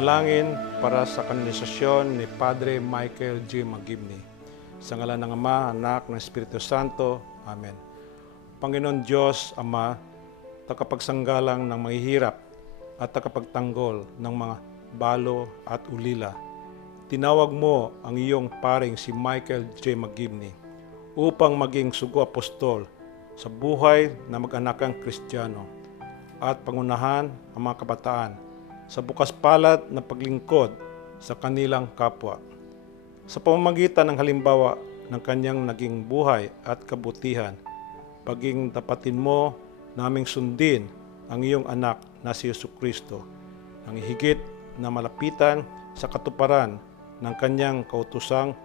Panalangin para sa kanonisasyon ni Padre Michael J. Magibni. Sa ngalan ng Ama, Anak, ng Espiritu Santo. Amen. Panginoon Diyos, Ama, tagapagsanggalang ng mahihirap at tagapagtanggol ng mga balo at ulila, tinawag mo ang iyong paring si Michael J. Magibni upang maging sugo apostol sa buhay na mag-anakang Kristiyano at pangunahan ang mga kabataan sa bukas palad na paglingkod sa kanilang kapwa. Sa pamamagitan ng halimbawa ng kanyang naging buhay at kabutihan, paging tapatin mo naming sundin ang iyong anak na si Jesucristo, nang higit na malapitan sa katuparan ng kanyang kautusang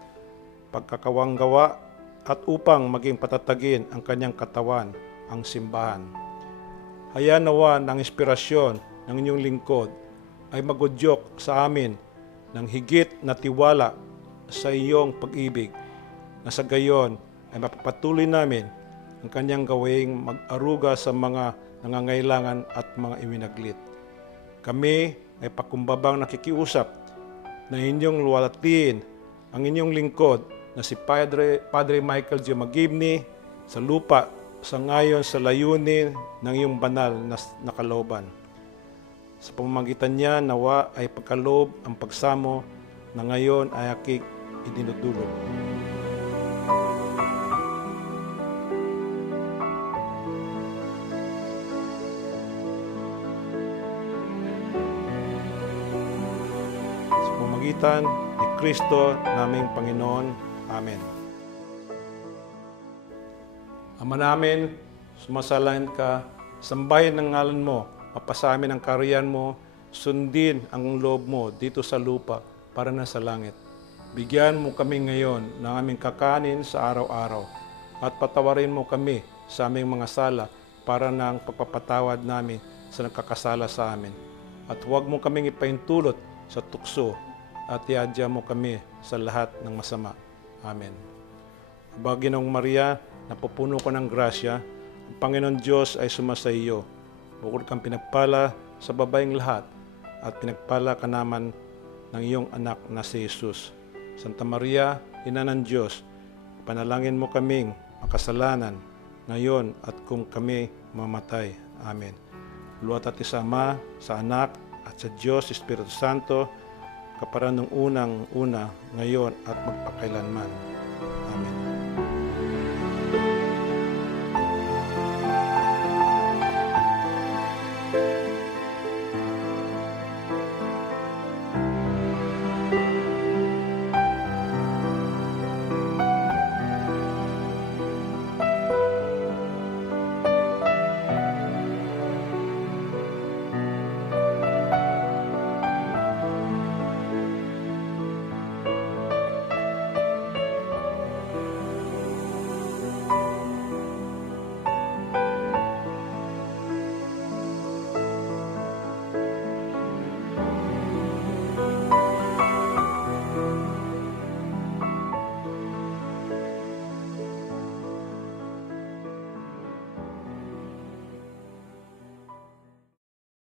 pagkakawanggawa at upang maging patatagin ang kanyang katawan, ang simbahan. Hayaan nawa ng inspirasyon ng inyong lingkod ay magudyok sa amin ng higit na tiwala sa iyong pag-ibig, na sa gayon ay mapapatuloy namin ang kanyang gawing mag-aruga sa mga nangangailangan at mga iwinaglit. Kami ay pakumbabang nakikiusap na inyong luwalhatiin ang inyong lingkod na si Padre Michael J. Magibni sa lupa sangayon sa layunin ng iyong banal na kalooban. Sa pamamagitan niya, nawa ay pagkaloob ang pagsamo na ngayon ay aking idinudulog. Sa pamamagitan ni Kristo naming Panginoon. Amen. Ama namin, sumasalangit ka, sambahin ang ngalan mo, mapasamin ang kaharian mo, sundin ang loob mo dito sa lupa para na sa langit. Bigyan mo kami ngayon ng aming kakanin sa araw-araw at patawarin mo kami sa aming mga sala para ng pagpapatawad namin sa nagkakasala sa amin. At huwag mo kaming ipaintulot sa tukso at iadya mo kami sa lahat ng masama. Amen. Aba, Ginoong Maria, napupuno ko ng grasya, ang Panginoon Diyos ay sumasa iyo. Bukod kang pinagpala sa babaeng lahat at pinagpala ka naman ng iyong anak na si Jesus. Santa Maria, Ina ng Diyos, panalangin mo kaming makasalanan ngayon at kung kami mamatay. Amen. Luwat at sa Ama, sa Anak, at sa Diyos, Espiritu Santo, kaparan nung unang-una, ngayon at magpakailanman.